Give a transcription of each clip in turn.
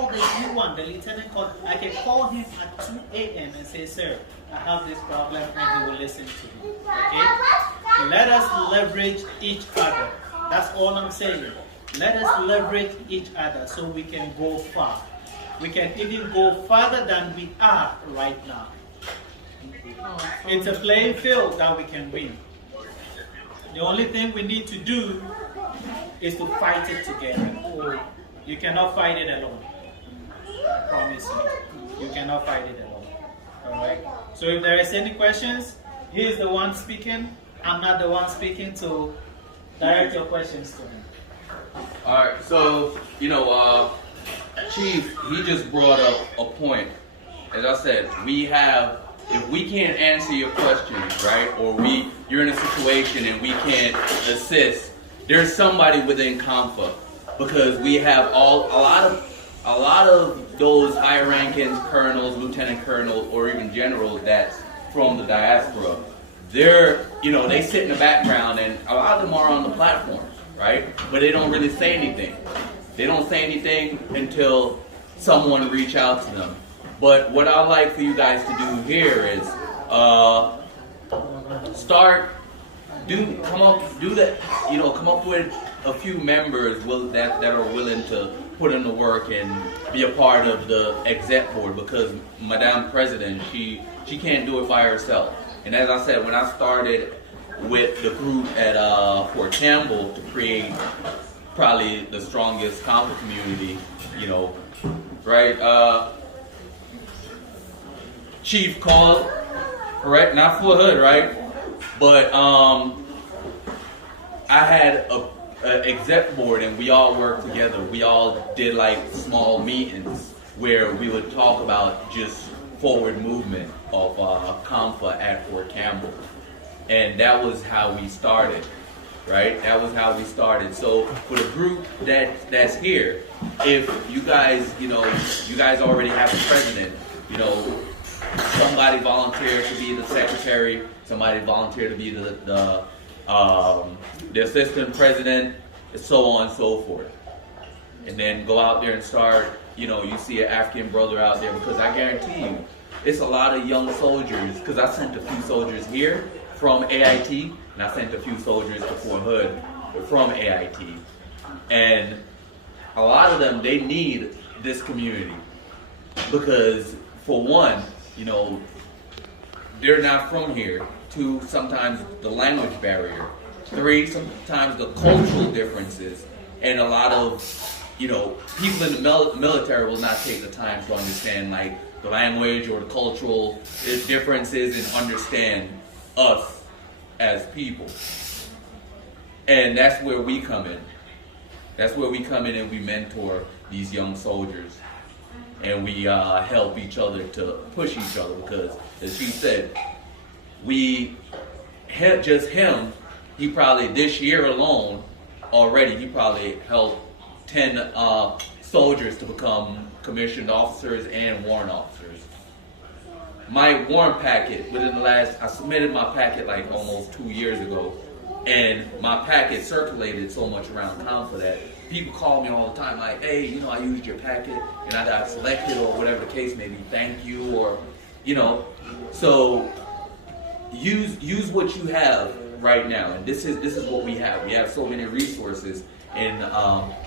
call the U1, the lieutenant call, I can call him at 2 a.m. and say, sir, I have this problem, and he will listen to me. Okay? Let us leverage each other. That's all I'm saying. Let us leverage each other so we can go far. We can even go farther than we are right now. It's a playing field that we can win. The only thing we need to do is to fight it together. You cannot fight it alone. I promise you. You cannot fight it alone. Alright? So if there is any questions, he is the one speaking. I'm not the one speaking, so direct your questions to him. Alright, so, Chief, he just brought up a point. As I said, if we can't answer your questions, right, or you're in a situation and we can't assist, there's somebody within CAAMFA, because we have a lot of those high rankings, colonels, lieutenant colonels, or even generals that's from the diaspora. They sit in the background, and a lot of them are on the platform, right? But they don't really say anything. They don't say anything until someone reach out to them. But what I'd like for you guys to do here is come up with a few members that are willing to put in the work and be a part of the exec board, because Madame President, she can't do it by herself. And as I said, when I started with the group at Fort Campbell to create probably the strongest CAAMFA community, right? Chief called, correct? Not full hood, right? But I had a exec board, and we all worked together. We all did like small meetings where we would talk about just forward movement of CAAMFA at Fort Campbell. And that was how we started, right? That was how we started. So for the group that's here, if you guys, you guys already have a president, somebody volunteer to be the secretary, somebody volunteer to be the assistant president, and so on and so forth. And then go out there and start, you see an African brother out there, because I guarantee you, it's a lot of young soldiers, because I sent a few soldiers here from AIT, and I sent a few soldiers to Fort Hood from AIT. And a lot of them, they need this community, because for one, they're not from here. Two, sometimes the language barrier. Three, sometimes the cultural differences. And a lot of, people in the military will not take the time to understand like the language or the cultural differences and understand us as people. And that's where we come in. That's where we come in, and we mentor these young soldiers. And we help each other to push each other, because, as she said, he probably, this year alone, already, he probably helped 10 soldiers to become commissioned officers and warrant officers. My warrant packet, I submitted my packet like almost 2 years ago, and my packet circulated so much around CAAMFA that people call me all the time like, hey, I used your packet and I got selected, or whatever the case may be, thank you, or, so use what you have right now. And this is what we have. We have so many resources in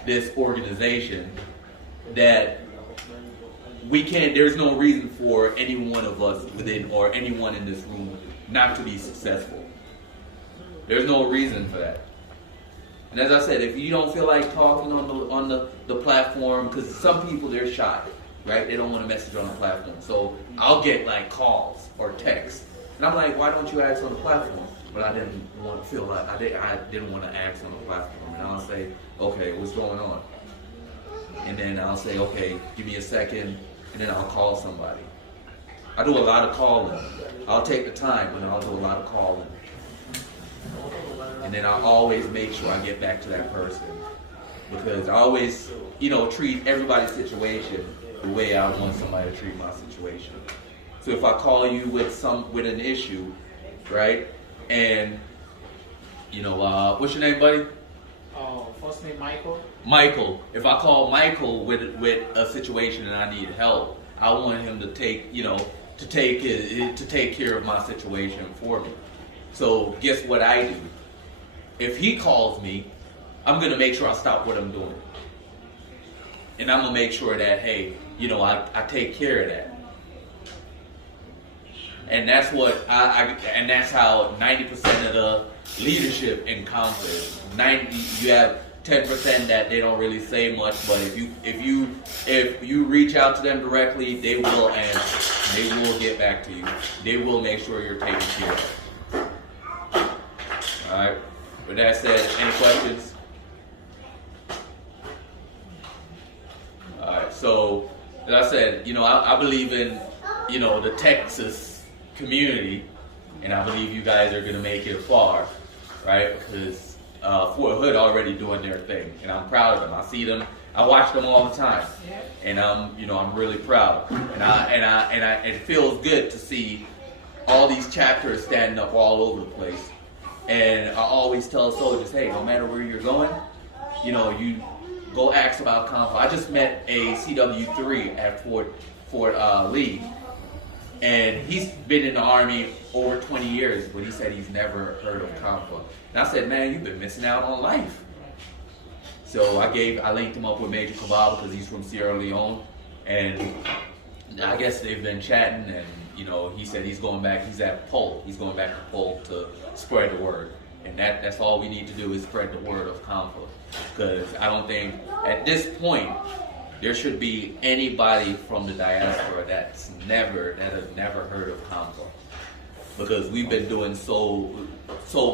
this organization that there's no reason for any one of us within, or anyone in this room, not to be successful. There's no reason for that. And as I said, if you don't feel like talking on the platform, because some people, they're shy, right? They don't want to message on the platform. So I'll get like calls or texts, and I'm like, why don't you ask on the platform? But I didn't want to feel like I didn't want to ask on the platform. And I'll say, okay, what's going on? And then I'll say, okay, give me a second, and then I'll call somebody. I do a lot of calling. I'll take the time, and I'll do a lot of calling. And then I always make sure I get back to that person, because I always, treat everybody's situation the way I want somebody to treat my situation. So if I call you with an issue, right, and what's your name, buddy? First name Michael. Michael, if I call Michael with a situation and I need help, I want him to take, to take care of my situation for me. So guess what I do? If he calls me, I'm gonna make sure I stop what I'm doing, and I'm gonna make sure that, hey, I take care of that. And that's what and that's how 90% of the leadership in CAAMFA is. You have 10% that they don't really say much, but if you reach out to them directly, they will answer. They will get back to you. They will make sure you're taken care of. All right. With that said, any questions? All right. So, as I said, I believe in the Texas community, and I believe you guys are gonna make it far, right? Because Fort Hood already doing their thing, and I'm proud of them. I see them, I watch them all the time, and I'm really proud. And it feels good to see all these chapters standing up all over the place. And I always tell soldiers, hey, no matter where you're going, you go ask about CAAMFA. I just met a CW3 at Fort Lee, and he's been in the Army over 20 years, but he said he's never heard of CAAMFA. And I said, man, you've been missing out on life. So I linked him up with Major Cabal because he's from Sierra Leone, and I guess they've been chatting, and he said he's going back. He's at Pole. He's going back to Pole to spread the word, and that's all we need to do is spread the word of CAAMFA. Because I don't think at this point there should be anybody from the diaspora that has never heard of CAAMFA, because we've been doing so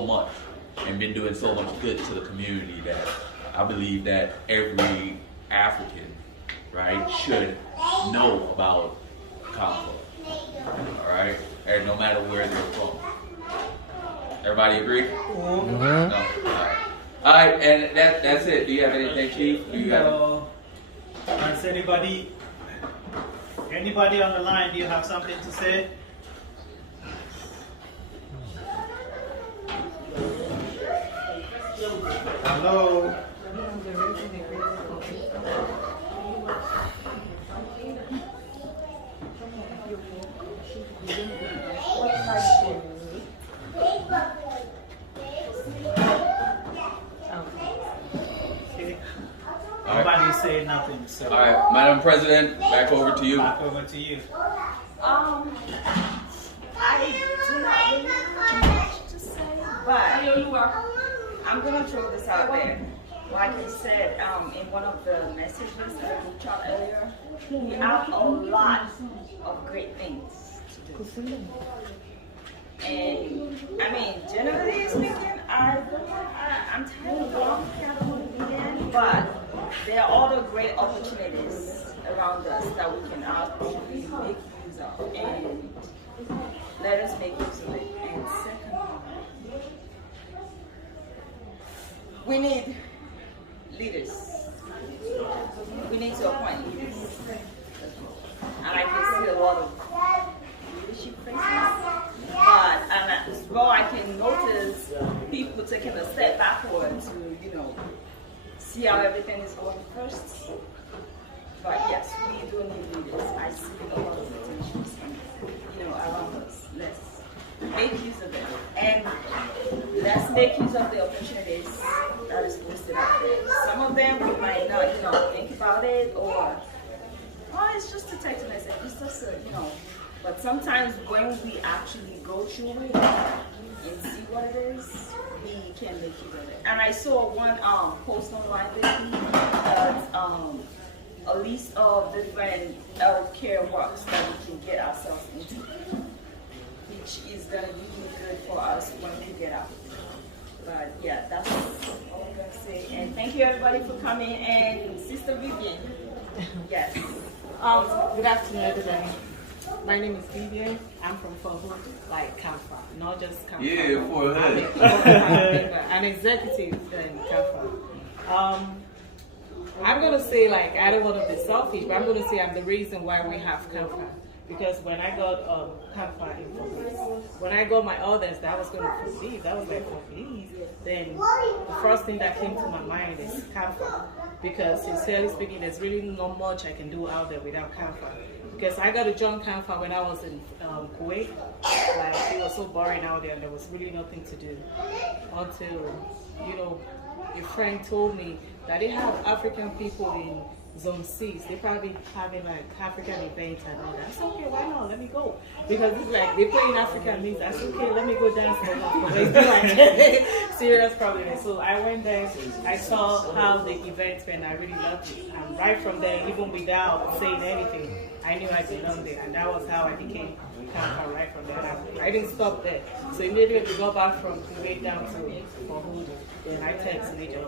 much and been doing so much good to the community that I believe that every African, right, should know about CAAMFA. All right, and no matter where they're from. Everybody agree? Mm-hmm. No. All right, and that's it. Do you have anything, Chief? Do you have? Has anybody on the line? Do you have something to say? Hello. Nobody say nothing. So. All right, Madam President, back over to you. Back over to you. I do not really have much to say, but I'm gonna throw this out there. Like I said in one of the messages that I looked at earlier, we have a lot of great things to do. And I mean, generally speaking, I'm tired of long category, but there are other great opportunities around us that we can actually make use of, and let us make use of it. And second, we need leaders. We need to appoint leaders. And I can see a lot of leadership faces. But as well, I can notice people taking a step backward to, see how everything is going first. But yes, we do need leaders. I see a lot of potentials, around us. Let's make use of it, and let's make use of the opportunities that is posted out there. Some of them we might not, think about it, or it's just a text message. It's just But sometimes when we actually go through it and see what it is, we can make use of it. And I saw one post online lately that a list of different healthcare works that we can get ourselves into, which is going to be good for us when we get out. But yeah, that's all I'm going to say. And thank you everybody for coming. And Sister Vivian, yes. Good afternoon, everybody. My name is Vivian. I'm from Fort Hood, like CAAMFA, not just CAAMFA. Yeah, Fort Hood. An executive in CAAMFA. I'm going to say, I don't want to be selfish, but I'm going to say I'm the reason why we have CAAMFA. Because when I got CAAMFA in Bliss, when I got my others that I was going to for Bliss, that was like for Bliss, then the first thing that came to my mind is CAAMFA. because sincerely speaking, there's really not much I can do out there without CAAMFA. Because I got to join CAAMFA when I was in Kuwait. Like, it was so boring out there and there was really nothing to do. Until, you know, a friend told me that they have African people in Zone 6. They probably having like African events and all that. I said, okay, why not? Let me go. Because it's like they play in African music. I said, okay, let me go dance for them. It's like serious problem. So I went there, I saw how the events went, I really loved it. And right from there, even without saying anything, I knew I belonged there. And that was how I became CAAMFA right from there. I didn't stop there. So immediately we go back from Kuwait down to Mahmoud. Then I text Major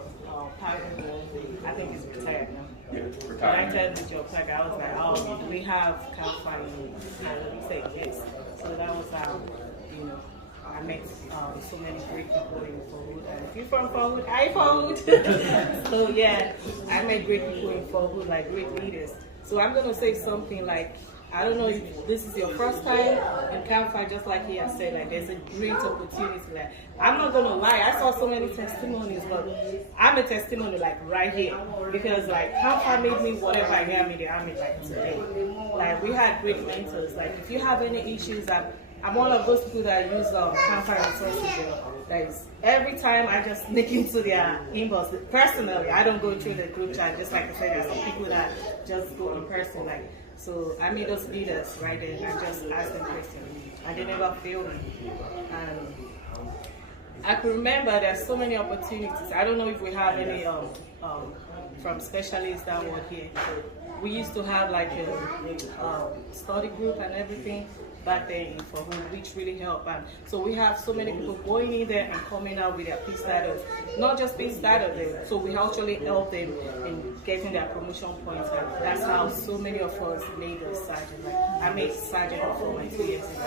I think he's retired now. Yeah, When I told the job, like I was like, oh, do we have CAAMFA? And he said yes. So that was how, you know, I met so many great people in Forwood. And if you're from Forwood, I Forwood. So yeah, I met great people in Forwood, like great leaders. So I'm gonna say something like, I don't know if this is your first time in CAAMFA, just like he has said, like there's a great opportunity. Like, I'm not gonna lie, I saw so many testimonies, but I'm a testimony like right here. Because like CAAMFA made me whatever I am in the army like today. Like we had great mentors. Like if you have any issues, I'm one of those people that use CAAMFA resources. Like every time I just sneak into their inbox. Personally, I don't go through the group chat. Just like I said, there's some people that just go in person. Like, so I meet those leaders right there and I just ask them questions. And they never fail me. And I can remember there's so many opportunities. I don't know if we have any from specialists that were here. We used to have like a study group and everything back then for which really helped. And so we have so many people going in there and coming out with their P status, not just P status. So we actually help them in getting their promotion points. And that's how so many of us made us sergeant. Like I made sergeant for my 2 years ago,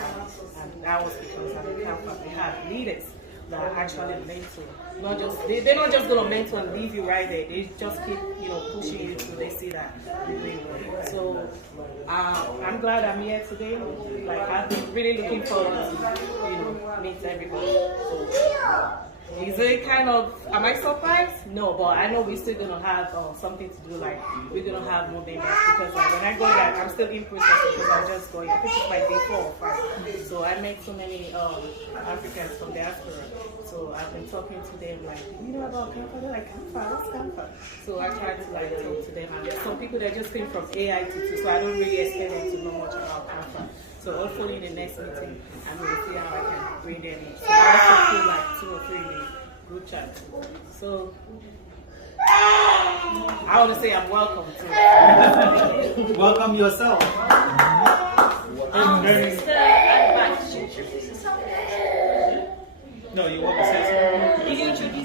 and that was because I'm a CAAMFA. We had leaders that actually mentor. Not just they're not just gonna mentor and leave you right there. They just keep pushing you till they see that you're doing well. So I'm glad I'm here today. Like I've been really looking forward to meet everybody. So, is it kind of, am I surprised? No, but I know we're still gonna have something to do. Like we're gonna have more members because like when I go there, I'm still in process because I'm just going. I think it's my day 4 or 5. So I met so many Africans from diaspora. So I've been talking to them like, you know about CAAMFA? They're like, CAAMFA, what's CAAMFA? So I try to like talk to them. And there's some people that just came from AI to so I don't really expect them to know much about CAAMFA. So hopefully in the next meeting, I'm going to see how I can bring them in. So I also feel like 2 or 3 in the group chat. So I want to say I'm welcome to Welcome yourself. Sister, No, you want to say something? did you introduce